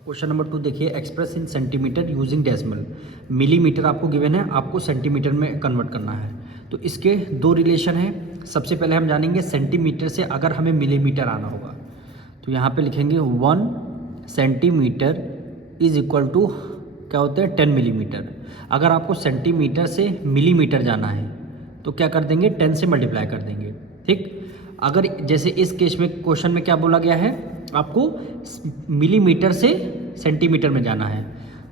Question number 2 देखिए, express in centimetre using decimal. Millimetre आपको given है, आपको सेंटीमीटर में कन्वर्ट करना है। तो इसके दो रिलेशन हैं। सबसे पहले हम जानेंगे सेंटीमीटर से अगर हमें मिलीमीटर आना होगा तो यहाँ पे लिखेंगे 1 सेंटीमीटर इज इक्वल टू क्या होता है 10 मिलीमीटर। अगर आपको सेंटीमीटर से मिलीमीटर जाना है तो क्या कर देंगे 10 से मल्टीप्लाई कर देंगे। ठीक, अगर जैसे इस केस में क्वेश्चन में क्या बोला गया है, आपको मिलीमीटर से सेंटीमीटर में जाना है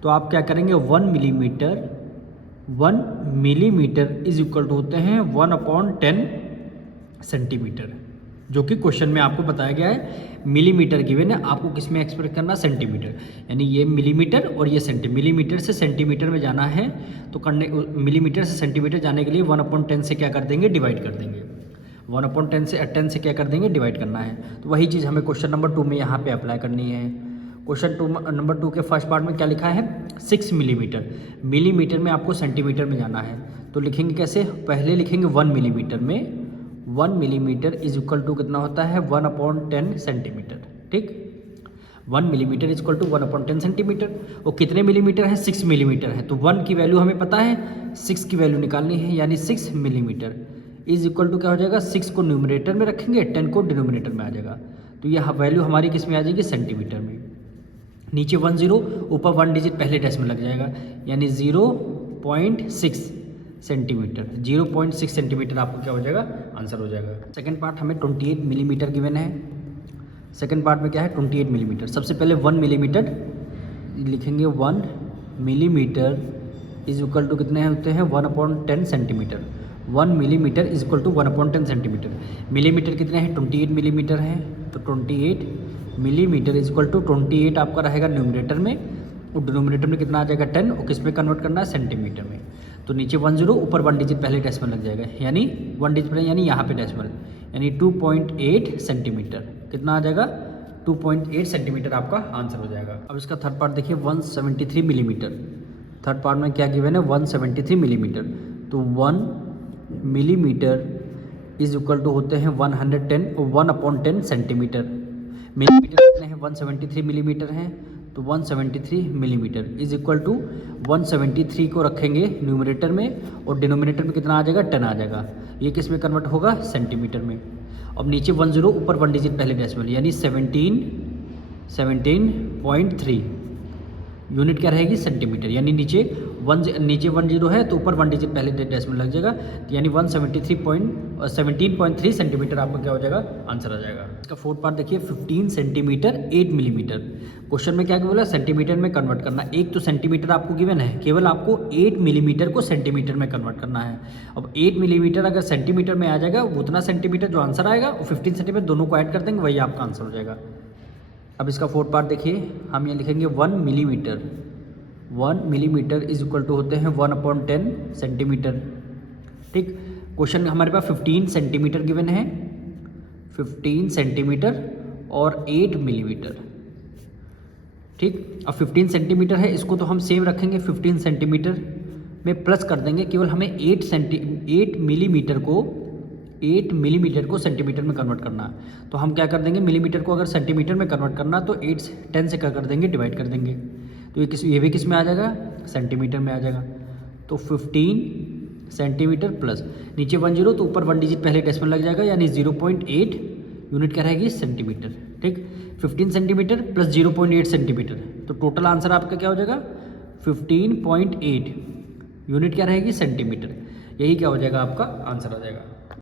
तो आप क्या करेंगे 1 मिलीमीटर इज इक्वल टू होते हैं 1/10 सेंटीमीटर, जो कि क्वेश्चन में आपको बताया गया है। मिलीमीटर गिवन है, आपको किस में एक्सप्रेस करना सेंटीमीटर, यानी ये मिलीमीटर और ये मिलीमीटर से सेंटीमीटर में जाना है तो मिलीमीटर से सेंटीमीटर जाने के लिए 1/10 से क्या कर देंगे डिवाइड कर देंगे। 1/10 से 10 से क्या कर देंगे डिवाइड करना है। तो वही चीज़ हमें क्वेश्चन नंबर 2 में यहाँ पे अप्लाई करनी है। क्वेश्चन नंबर 2 के फर्स्ट पार्ट में क्या लिखा है 6 मिलीमीटर। मिलीमीटर में आपको सेंटीमीटर में जाना है तो लिखेंगे कैसे, पहले लिखेंगे 1 मिलीमीटर में 1 मिलीमीटर इज इक्वल टू कितना होता है 1/10 सेंटीमीटर। ठीक, 1 millimetre is equal to 1/10 centimetre. और कितने मिलीमीटर है 6 मिलीमीटर है, तो 1 की वैल्यू हमें पता है, 6 की वैल्यू निकालनी है, यानी 6 मिलीमीटर इज इक्वल टू क्या हो जाएगा, 6 को न्यूमरेटर में रखेंगे 10 को डिनोमिनेटर में आ जाएगा। तो यह वैल्यू हमारी किस में आ जाएगी सेंटीमीटर में। नीचे 10 ऊपर 1 डिजिट पहले डेसिमल लग जाएगा, यानी 0.6 सेंटीमीटर। 0.6 सेंटीमीटर आपको क्या हो जाएगा आंसर हो जाएगा। सेकंड पार्ट हमें 28 मिलीमीटर गिवन है। सेकंड पार्ट में क्या है 28 मिलीमीटर। सबसे पहले 1 मिलीमीटर लिखेंगे, 1 मिलीमीटर इज इक्वल टू कितने होते हैं 1/10 centimetre. 1 millimetre is equal to 1/10 centimetre. Millimetre कितने हैं 28 मिलीमीटर हैं, तो 28 मिलीमीटर इज इक्वल टू 28 आपका रहेगा न्यूमरेटर में और डिनोमिनेटर में कितना आ जाएगा 10, और किस में कन्वर्ट करना है सेंटीमीटर में। तो नीचे 10 ऊपर 1 डिजिट पहले डेसिमल लग जाएगा, यानी 1 डिजिट पहले यानी यहाँ पे डेसिमल, यानी 2.8 सेंटीमीटर। कितना आ जाएगा 2.8 सेंटीमीटर आपका आंसर हो जाएगा। अब इसका थर्ड पार्ट देखिए 173 मिलीमीटर। थर्ड पार्ट में क्या गिवन है 173 मिलीमीटर। तो 1 मिलीमीटर इज इक्वल टू होते हैं 110 और 1/10 सेंटीमीटर। मिलीमीटर कितने हैं 173 मिलीमीटर हैं, तो 173 मिलीमीटर इज इक्वल टू 173 को रखेंगे न्यूमरेटर में और डिनोमिनेटर में कितना आ जाएगा 10 आ जाएगा। ये किस में कन्वर्ट होगा सेंटीमीटर में। अब नीचे 10 ऊपर 1 डिजिट पहले डेसिमल, यानी 17.3 यूनिट क्या रहेगी सेंटीमीटर, यानी नीचे 10 है तो ऊपर 1 डिजिट पहले डेसिमल लग जाएगा, यानी 17.3 सेंटीमीटर आपका क्या हो जाएगा आंसर आ जाएगा। इसका फोर्थ पार्ट देखिए 15 सेंटीमीटर 8 मिलीमीटर। क्वेश्चन में क्या बोला सेंटीमीटर में कन्वर्ट करना। एक तो सेंटीमीटर आपको गिवन है, केवल आपको 8 मिलीमीटर को सेंटीमीटर में कन्वर्ट करना है। अब 8 मिलीमीटर अगर सेंटीमीटर में आ जाएगा उतना सेंटीमीटर जो आंसर आएगा और 15 सेंटीमीटर दोनों को ऐड कर देंगे वही आपका आंसर हो जाएगा। अब इसका फोर्थ पार्ट देखिए, हम ये लिखेंगे 1 millimetre. 1 millimetre is equal to होते हैं 1/10 सेंटीमीटर। ठीक, क्वेश्चन में हमारे पास 15 सेंटीमीटर गिवन है, 15 सेंटीमीटर और 8 मिलीमीटर। ठीक, अब 15 सेंटीमीटर है, इसको तो हम सेम रखेंगे, 15 सेंटीमीटर में प्लस कर देंगे, केवल हमें 8 मिलीमीटर को सेंटीमीटर में कन्वर्ट करना है। तो हम क्या कर देंगे, मिलीमीटर को अगर सेंटीमीटर में कन्वर्ट करना तो 10 से क्या कर देंगे डिवाइड कर देंगे, तो ये भी किस में आ जाएगा सेंटीमीटर में आ जाएगा। तो 15 सेंटीमीटर प्लस नीचे 10 तो ऊपर 1 डिजिट पहले डेसिमल लग जाएगा, यानी 0.8 यूनिट क्या रहेगी सेंटीमीटर। ठीक, 15 सेंटीमीटर प्लस 0.8 सेंटीमीटर, तो टोटल आंसर आपका क्या हो जाएगा 15.8 यूनिट क्या रहेगी सेंटीमीटर। यही क्या हो जाएगा आपका आंसर आ जाएगा।